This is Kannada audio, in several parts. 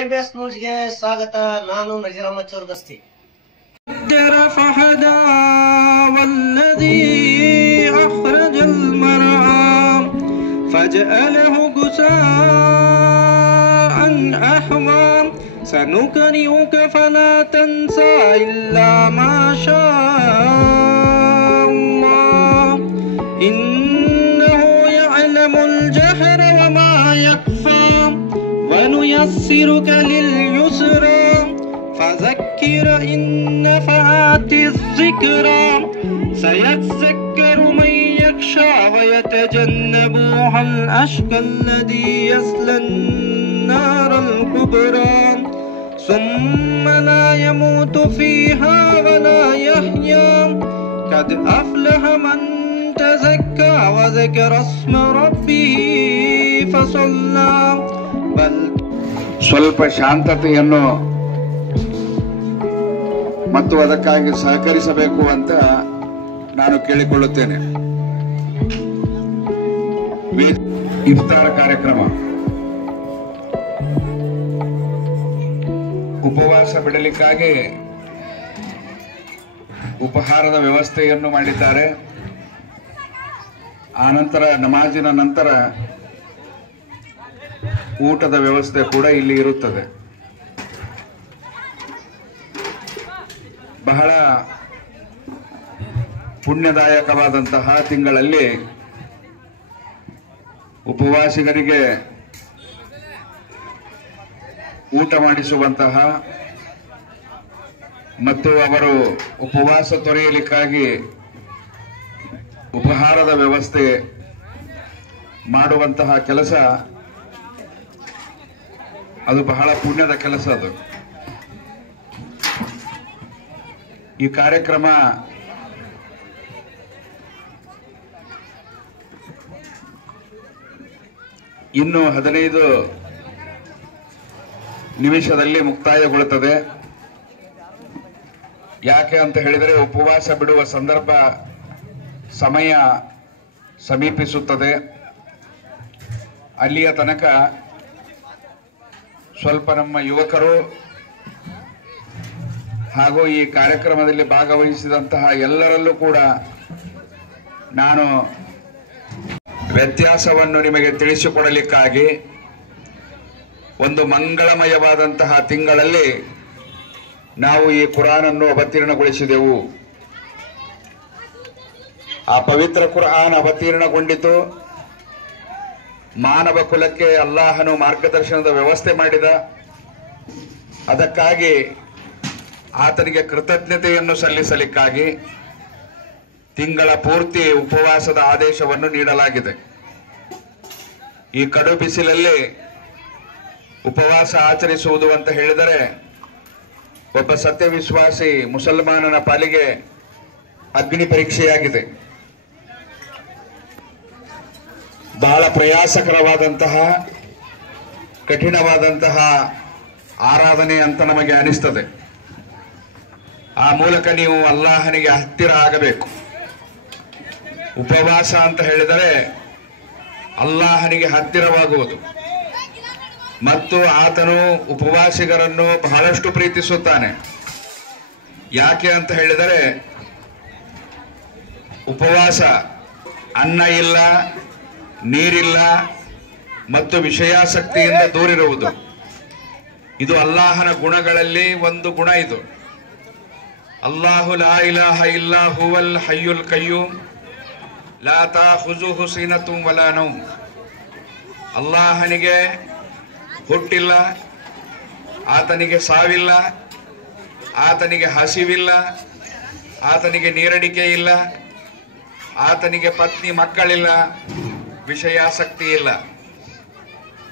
ABS ನ್ಯೂಸ್ಗೆ ಸ್ವಾಗತ. ನಾನು ನಜೀರ್ ಅಹಮದ್ ಚೌರ್ಗಸ್ತಿ. فهدى والذي أخرج المرعى فجعله غثاء أحوى سنقرئك فلا تنسى إلا ما شاء الله إنه يعلم الجهر وما يخفى ونيسرك لليسرى فذكر إن نفعت الذكرى سيذكر من يخشى ويتجنبها الأشقى الذي يصلى النار الكبرى ثم لا يموت فيها ولا يحيا قد أفلح من تزكى وذكر اسم ربه فصلى بل ಸ್ವಲ್ಪ ಶಾಂತತೆಯನ್ನು ಮತ್ತು ಅದಕ್ಕಾಗಿ ಸಹಕರಿಸಬೇಕು ಅಂತ ನಾನು ಕೇಳಿಕೊಳ್ಳುತ್ತೇನೆ. ಇಫ್ತಾರ್ ಕಾರ್ಯಕ್ರಮ, ಉಪವಾಸ ಬಿಡಲಿಕ್ಕಾಗಿ ಉಪಹಾರದ ವ್ಯವಸ್ಥೆಯನ್ನು ಮಾಡಿದ್ದಾರೆ. ಆನಂತರ ನಮಾಜಿನ ನಂತರ ಊಟದ ವ್ಯವಸ್ಥೆ ಕೂಡ ಇಲ್ಲಿ ಇರುತ್ತದೆ. ಬಹಳ ಪುಣ್ಯದಾಯಕವಾದಂತಹ ತಿಂಗಳಲ್ಲಿ ಉಪವಾಸಿಗರಿಗೆ ಊಟ ಮಾಡಿಸುವಂತಹ ಮತ್ತು ಅವರು ಉಪವಾಸ ತೊರೆಯಲಿಕ್ಕಾಗಿ ಉಪಹಾರದ ವ್ಯವಸ್ಥೆ ಮಾಡುವಂತಹ ಕೆಲಸ, ಅದು ಬಹಳ ಪುಣ್ಯದ ಕೆಲಸ. ಅದು ಈ ಕಾರ್ಯಕ್ರಮ ಇನ್ನು 15 ನಿಮಿಷದಲ್ಲಿ ಮುಕ್ತಾಯಗೊಳ್ಳುತ್ತದೆ. ಯಾಕೆ ಅಂತ ಹೇಳಿದರೆ ಉಪವಾಸ ಬಿಡುವ ಸಂದರ್ಭ ಸಮಯ ಸಮೀಪಿಸುತ್ತದೆ. ಅಲ್ಲಿಯ ತನಕ ಸ್ವಲ್ಪ ನಮ್ಮ ಯುವಕರು ಹಾಗೂ ಈ ಕಾರ್ಯಕ್ರಮದಲ್ಲಿ ಭಾಗವಹಿಸಿದಂತಹ ಎಲ್ಲರಲ್ಲೂ ಕೂಡ ನಾನು ವ್ಯತ್ಯಾಸವನ್ನು ನಿಮಗೆ ತಿಳಿಸಿಕೊಡಲಿಕ್ಕಾಗಿ ಒಂದು ಮಂಗಳಮಯವಾದಂತಹ ತಿಂಗಳಲ್ಲಿ ನಾವು ಈ ಕುರಾನನ್ನು ಅವತೀರ್ಣಗೊಳಿಸಿದೆವು. ಆ ಪವಿತ್ರ ಕುರಾನ್ ಅವತೀರ್ಣಗೊಂಡಿತು. ಮಾನವ ಕುಲಕ್ಕೆ ಅಲ್ಲಾಹನು ಮಾರ್ಗದರ್ಶನದ ವ್ಯವಸ್ಥೆ ಮಾಡಿದ. ಅದಕ್ಕಾಗಿ ಆತನಿಗೆ ಕೃತಜ್ಞತೆಯನ್ನು ಸಲ್ಲಿಸಲಿಕ್ಕಾಗಿ ತಿಂಗಳ ಪೂರ್ತಿ ಉಪವಾಸದ ಆದೇಶವನ್ನು ನೀಡಲಾಗಿದೆ. ಈ ಕಡು ಬಿಸಿಲಲ್ಲಿ ಉಪವಾಸ ಆಚರಿಸುವುದು ಅಂತ ಹೇಳಿದರೆ ಒಬ್ಬ ಸತ್ಯವಿಶ್ವಾಸಿ ಮುಸಲ್ಮಾನನ ಪಾಲಿಗೆ ಅಗ್ನಿ ಪರೀಕ್ಷೆಯಾಗಿದೆ. ಬಹಳ ಪ್ರಯಾಸಕರವಾದಂತಹ ಕಠಿಣವಾದಂತಹ ಆರಾಧನೆ ಅಂತ ನಮಗೆ ಅನಿಸ್ತದೆ. ಆ ಮೂಲಕ ನೀವು ಅಲ್ಲಾಹನಿಗೆ ಹತ್ತಿರ ಆಗಬೇಕು. ಉಪವಾಸ ಅಂತ ಹೇಳಿದರೆ ಅಲ್ಲಾಹನಿಗೆ ಹತ್ತಿರವಾಗುವುದು ಮತ್ತು ಆತನು ಉಪವಾಸಿಗರನ್ನು ಬಹಳಷ್ಟು ಪ್ರೀತಿಸುತ್ತಾನೆ. ಯಾಕೆ ಅಂತ ಹೇಳಿದರೆ ಉಪವಾಸ ಅನ್ನ ಇಲ್ಲ, ನೀರಿಲ್ಲ ಮತ್ತು ವಿಷಯಾಸಕ್ತಿಯಿಂದ ದೂರಿರುವುದು. ಇದು ಅಲ್ಲಾಹನ ಗುಣಗಳಲ್ಲಿ ಒಂದು ಗುಣ. ಇದು ಅಲ್ಲಾಹು ಲಾ ಇಲಾಹ ಇಲ್ಲಾ ಹುವಲ್ ಹಯ್ಯುಲ್ ಕಯ್ಯೂಮ್ ಲಾ ತಾಖುಜುಹು ಸಿನತುಂ ವಲಾ ನೌಮ್. ಅಲ್ಲಾಹನಿಗೆ ಹುಟ್ಟಿಲ್ಲ, ಆತನಿಗೆ ಸಾವಿಲ್ಲ, ಆತನಿಗೆ ಹಸಿವಿಲ್ಲ, ಆತನಿಗೆ ನೀರಡಿಕೆ ಇಲ್ಲ, ಆತನಿಗೆ ಪತ್ನಿ ಮಕ್ಕಳಿಲ್ಲ, ವಿಷಯಾಸಕ್ತಿ ಇಲ್ಲ.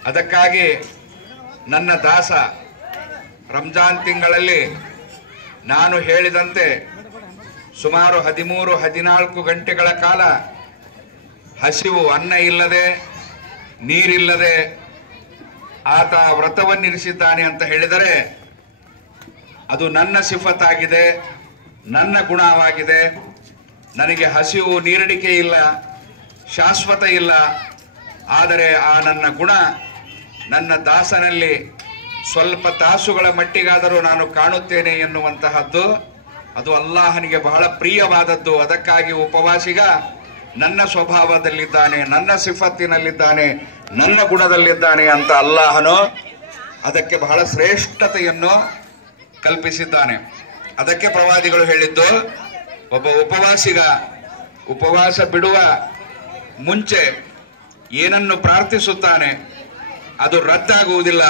ಅದಕ್ಕಾಗಿ ನನ್ನ ದಾಸ ರಂಜಾನ್ ತಿಂಗಳಲ್ಲಿ ನಾನು ಹೇಳಿದಂತೆ ಸುಮಾರು 13-14 ಗಂಟೆಗಳ ಕಾಲ ಹಸಿವು, ಅನ್ನ ಇಲ್ಲದೆ, ನೀರಿಲ್ಲದೆ ಆತ ವ್ರತವನ್ನಿರಿಸಿದ್ದಾನೆ ಅಂತ ಹೇಳಿದರೆ ಅದು ನನ್ನ ಸಿಫತ್ತಾಗಿದೆ, ನನ್ನ ಗುಣವಾಗಿದೆ. ನನಗೆ ಹಸಿವು, ನೀರಡಿಕೆ ಇಲ್ಲ, ಶಾಶ್ವತ ಇಲ್ಲ. ಆದರೆ ಆ ನನ್ನ ಗುಣ ನನ್ನ ದಾಸನಲ್ಲಿ ಸ್ವಲ್ಪ ತಾಸುಗಳ ಮಟ್ಟಿಗಾದರೂ ನಾನು ಕಾಣುತ್ತೇನೆ ಎನ್ನುವಂತಹದ್ದು ಅದು ಅಲ್ಲಾಹನಿಗೆ ಬಹಳ ಪ್ರಿಯವಾದದ್ದು. ಅದಕ್ಕಾಗಿ ಉಪವಾಸಿಗ ನನ್ನ ಸ್ವಭಾವದಲ್ಲಿದ್ದಾನೆ, ನನ್ನ ಸಿಫತ್ತಿನಲ್ಲಿದ್ದಾನೆ, ನನ್ನ ಗುಣದಲ್ಲಿದ್ದಾನೆ ಅಂತ ಅಲ್ಲಾಹನು ಅದಕ್ಕೆ ಬಹಳ ಶ್ರೇಷ್ಠತೆಯನ್ನು ಕಲ್ಪಿಸಿದ್ದಾನೆ. ಅದಕ್ಕೆ ಪ್ರವಾದಿಗಳು ಹೇಳಿದ್ದು, ಒಬ್ಬ ಉಪವಾಸಿಗ ಉಪವಾಸ ಬಿಡುವ ಮುಂಚೆ ಏನನ್ನು ಪ್ರಾರ್ಥಿಸುತ್ತಾನೆ ಅದು ರದ್ದಾಗುವುದಿಲ್ಲ.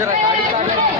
जरा गाड़ी